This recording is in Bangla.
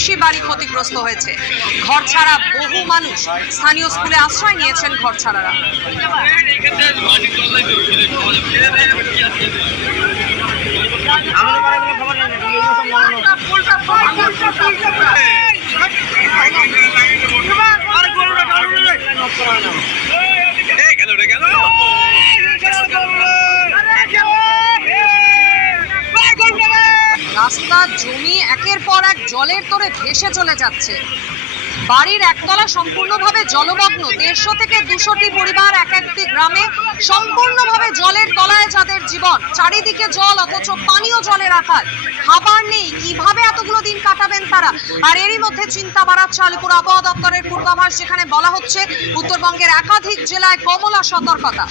বেশি বাড়ি ক্ষতিগ্রস্ত হয়েছে। ঘর ছাড়া বহু মানুষ, স্থানীয় স্কুলে আশ্রয় নিয়েছেন ঘর ছাড়ারা। রাস্তা, জমি একের পর এক জলের তোড়ে ভেসে চলে যাচ্ছে। বাড়ির একতলা সম্পূর্ণভাবে জলমগ্ন। 150 থেকে 200টি পরিবার এক একটি গ্রামে সম্পূর্ণভাবে জলের তলায় যাদের জীবন। চারিদিকে জল, অথচ পানীয় জলের আকার। খাবার নেই, কিভাবে এতগুলো দিন কাটাবেন তারা? আর এরই মধ্যে চিন্তা বাড়াচ্ছে আলিপুর আবহাওয়া দপ্তরের পূর্বাভাস, যেখানে বলা হচ্ছে উত্তরবঙ্গের একাধিক জেলায় কমলা সতর্কতা।